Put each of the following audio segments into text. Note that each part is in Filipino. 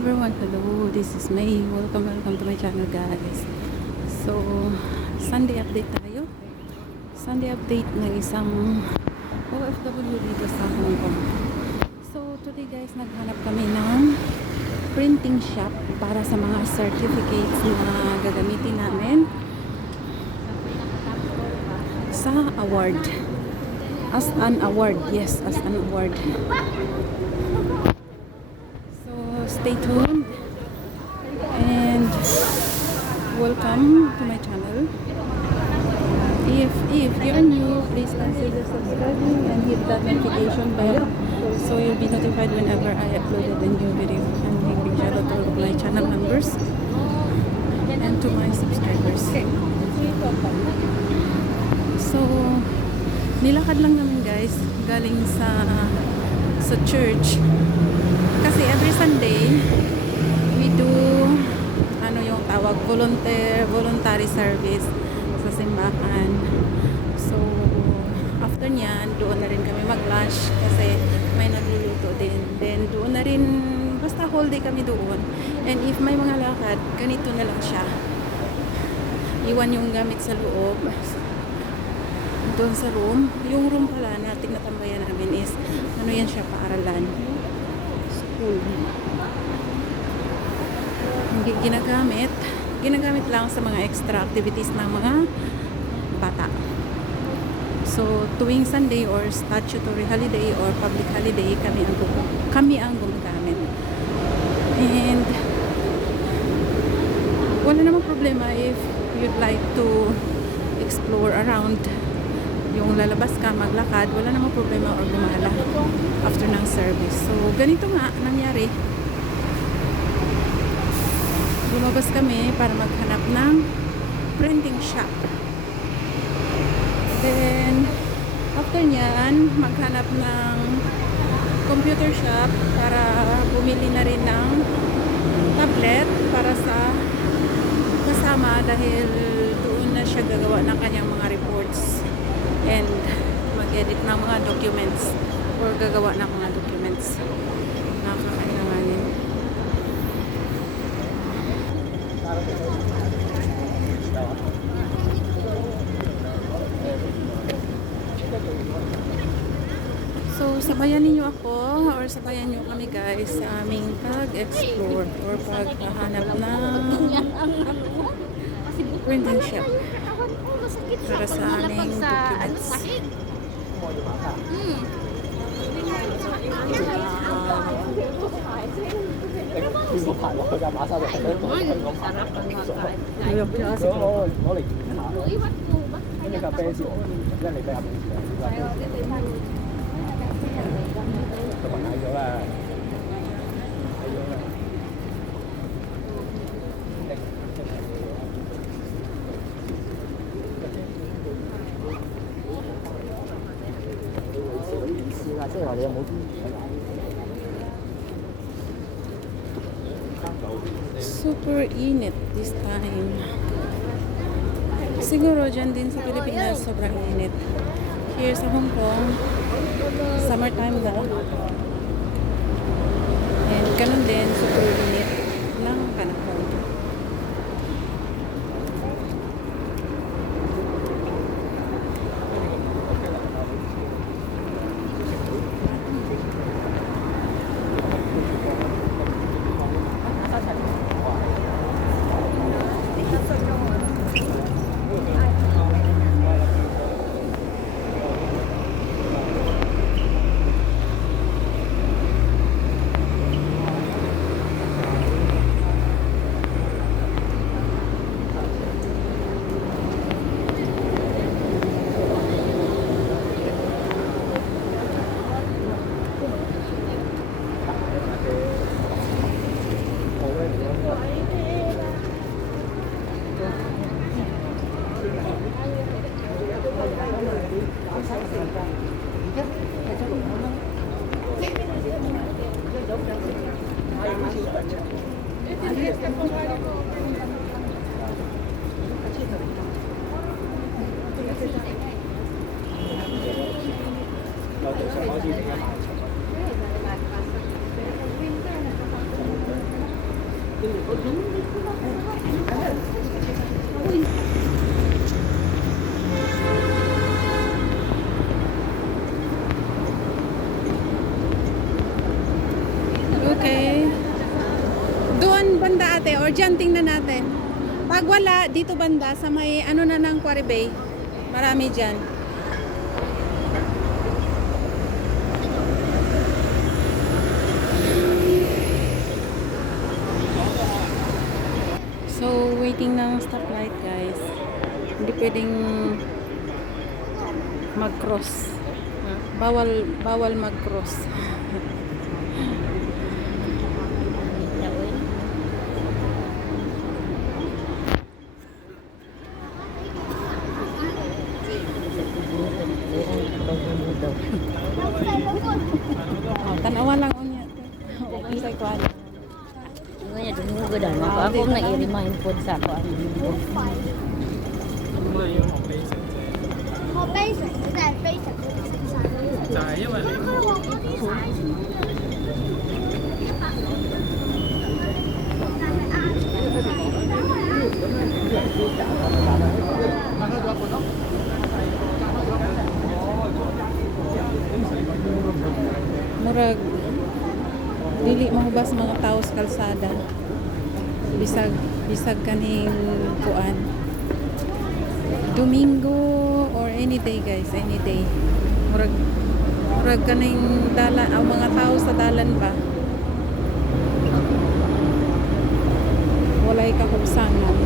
everyone, hello, this is May. Welcome to my channel, guys. So, Sunday update tayo. Sunday update ng isang OFW dito sa Hong Kong. So, today guys, naghanap kami ng printing shop para sa mga certificates na gagamitin namin sa award. As an award, yes, as an award. Stay tuned and welcome to my channel. If you're new, please consider subscribing and hit that notification bell so you'll be notified whenever I uploaded a new video. And big shout out to all of my channel members and to my subscribers. So nilakad lang namin guys galing sa church. Kasi every Sunday, we do, yung tawag, voluntary service sa simbahan. So, after nyan, doon na rin kami mag-lunch kasi may nagluluto din. Then, doon na rin, basta whole day kami doon. And if may mga lakad, ganito na lang siya. Iwan yung gamit sa loob. Doon sa room. Yung room pala na tinatambayan namin is, yan siya, paaralan. Hindi ginagamit lang sa mga extra activities ng mga bata. So tuwing Sunday or statutory holiday or public holiday, kami ang gumagamit. And wala namang problema if you'd like to explore around, yung lalabas ka, maglakad, wala namang problema or gumala after ng service. So, ganito nga nangyari. Lumabas kami para maghanap ng printing shop. Then, after nyan, maghanap ng computer shop para bumili na rin ng tablet para sa kasama dahil doon na siya gagawa ng kanyang mga reports and mag-edit ng mga documents or gagawa ng mga documents na kakailanganin. So, sabayan ninyo ako or sabayan nyo kami guys sa aming pag-explore or paghahanap ng printing shop para sa aming documents. Super init this time. Siguro dyan din sa Pilipinas sobrang init. Here sa Hong Kong, summertime daw. And ganun din, super init ng panahon. Okay. Doon banda ate, or dyan tingnan natin. Pag wala, dito banda, sa may ano na ng Quarry Bay. Marami dyan. So, waiting ng stoplight guys. Hindi pwedeng mag-cross. Bawal mag-cross. Tanawa lang unya. Okay sa kwan. Ngayon, dumugod ako. Ako na i-remind po sa ako. 我杯水是在杯水的身上。就係因為你我嗰啲水。 Murag dili mahubas mga tao sa kalsada. Bisag kaning kuan. Domingo or any day guys, any day. Murag kaning dalan ang mga tao sa dalan ba. Walay kahugsangan.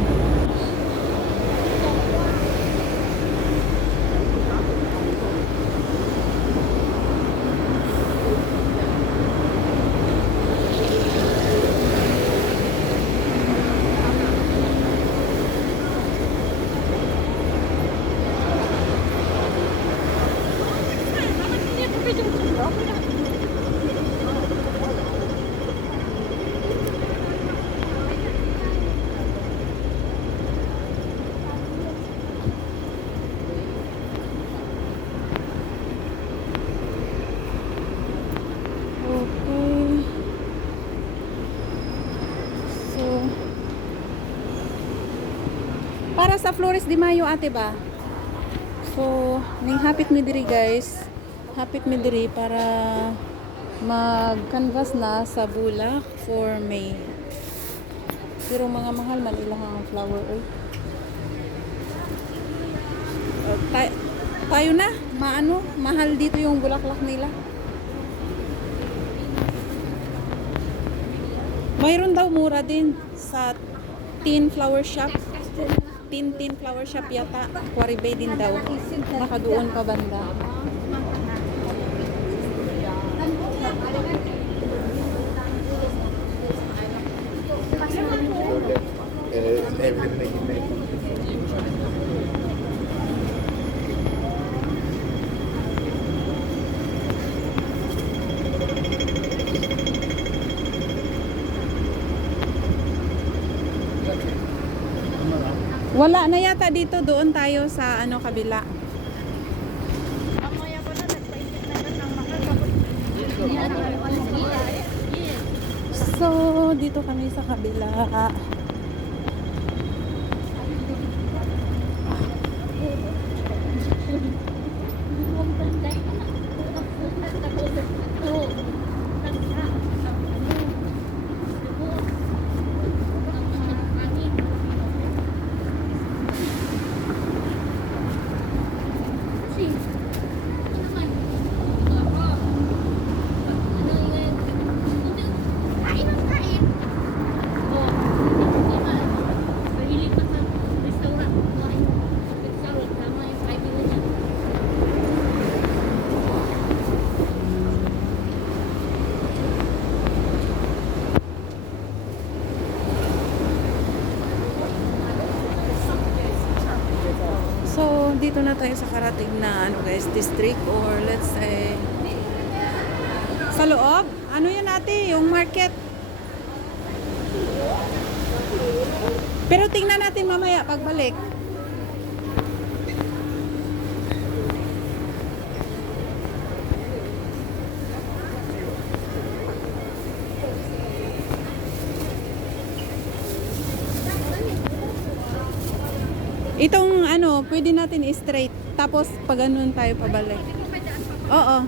Para sa Flores de Mayo ate ba? So, ning hapit mi diri guys. Hapit mi diri para mag-canvas na sa bulak for May. Pero mga mahal man ilang flower earth. Tayo na, mahal dito yung bulaklak nila. Mayroon daw mura din sa Teen Flower Shop. Teen Flower Shop yata. Quarry Bay din daw. Baka doon pa banda. Wala na yata dito, doon tayo sa ano kabila. So, dito kami sa kabila. So, dito na tayo sa karating na ano guys, district or let's say sa loob. Ano yan ate? Yung market. Pero tingnan natin mamaya pagbalik. Itong ano, pwede natin i-straight. Tapos pag ganun tayo pabalik. Oo.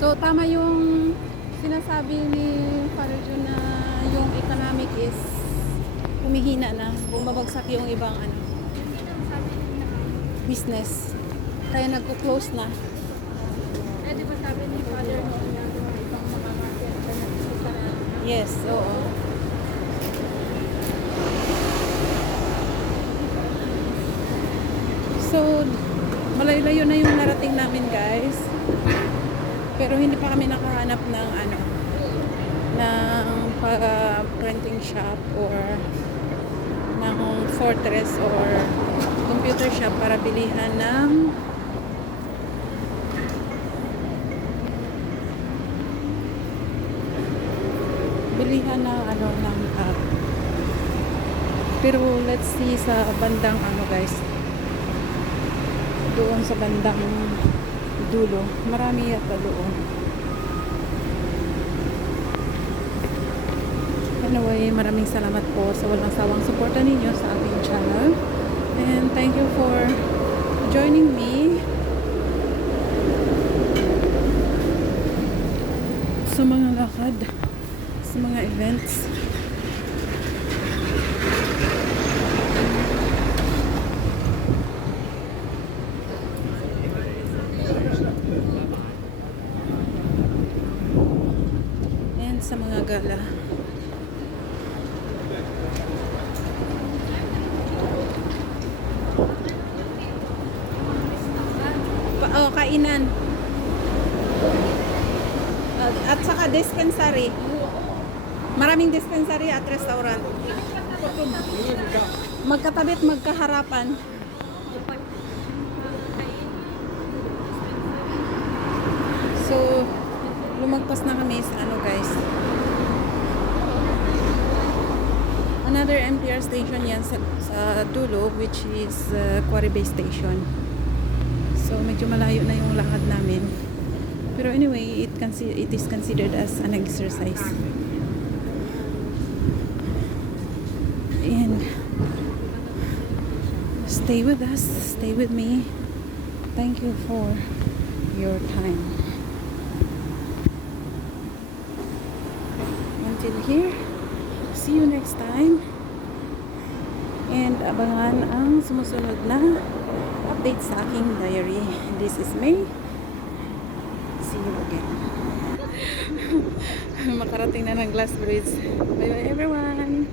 So, tama yung sinasabi ni Father Jun na yung economic is humihina na. Bumabagsak yung ibang ano, business. Kaya nagko-close na. Eh, di ba sabi ni Father noon na mga ibang mga market na nagsusara? Yes, oo. So, malayo-layo na yung narating namin, guys. Pero hindi pa kami nakahanap ng ano, ng printing shop or ng fortress or computer shop para bilihan ng ano ng pero let's see sa bandang ano, guys, doon sa bandang dulo marami yata doon. Anyway, maraming salamat po sa walang sawang suporta ninyo sa aking channel, and thank you for joining me sa mga lakad, sa mga events. And sa mga gala. Kainan. At saka dispensary. Maraming dispensary at restaurant. Magkatabit, magkaharapan. So, lumagpas na kami sa ano, guys. Another MTR station yan sa dulo, which is Quarry Bay Station. So, medyo malayo na yung lakad namin. Pero anyway, it is considered as an exercise. And stay with us, stay with me. Thank you for your time. Until here, see you next time. And abangan ang sumusunod na update sa aking diary. This is May. See you again. Makarating na ng Glass Bridge. Bye bye everyone.